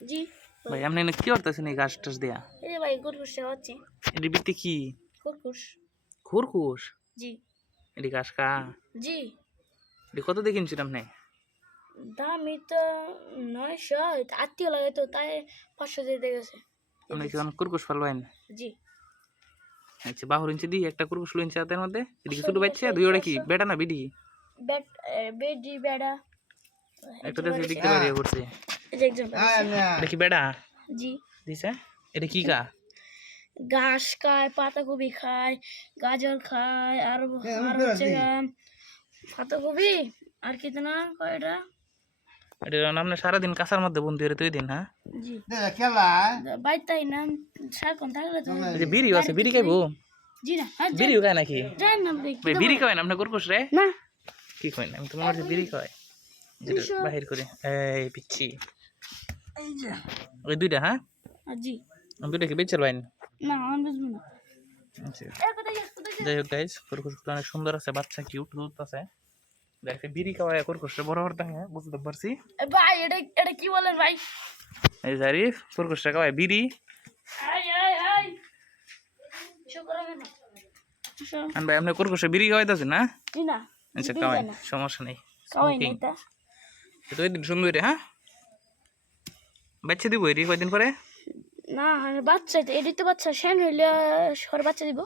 জি ভাই আপনি এনে কি করতেছেন এই ঘাস টাস দেয়া? এই যে ভাই খরগোশ হচ্ছে এটি বিত্তে কি খরগোশ খরগোশ? জি এটি ঘাস খা? জি এটি কত দিয়ে কিনছেন আপনি? দামই তো 900 আত্মীয় লাগে তো তাই 500 দিয়ে গেছে আপনি কি খরগোশ পালবেন? জি আচ্ছা বাহুর ইঞ্চি দিই একটা খরগোশ লইছে হাতের মধ্যে এদিকে ছোট বাচ্চা 1600 দুই ওটা কি বেটা না বিডি? ব্যাট বেডি বেড়া একটা দেশে দেখতে পারি করছে একজন এটা কি বেটা জি দিছে? এটা কি গা? ঘাস খায় পাতাকপি খায় গাজর খায় আর হচ্ছে পাতাকপি আর কি না কয় এটা এটা আপনি সারাদিন কাঁচার মধ্যে বন্দি করে তুই দিন হ্যাঁ? জি বাইতাই না সারকন থাকলে তো এই যে বিড়িও আছে বিড়ি খাইবো? জি না হ্যাঁ বিড়িও খায় নাকি? জান না ভাই বিড়ি খাওয়াই না আপনি খরগোশ রে? না কি কই না আমি তো মনে হচ্ছে বিড়ি খাওয়াই যেটা বাহির করে এই পিচ্ছি এই যে ওই দুইটা হ্যাঁ জি দুইটা কি বেচার বাইন? না আমি বুঝবো না আচ্ছা যাই হোক গাইজ খরগোশগুলো অনেক সুন্দর আছে বাচ্চা কিউট দুধ আছে দেখে বিড়ি খাওয়ায় খরগোশটা বড় হতে হ্যাঁ বুঝতে পারছি ভাই এটা এটা কি বলেন ভাই এই জারিফ খরগোশটা খাওয়ায় বিড়ি আই আই আই শুকর না আন ভাই আপনি খরগোশে বিড়ি খাওয়াইতেছেন না? না আচ্ছা খাওয়াই সমস্যা নেই কই নাই তা তো ওই দিন সুন্দর হ্যাঁ বাচ্চা দিব এটি কয়দিন পরে? না বাচ্চা এটি তো বাচ্চা সেন হইলে সর বাচ্চা দিব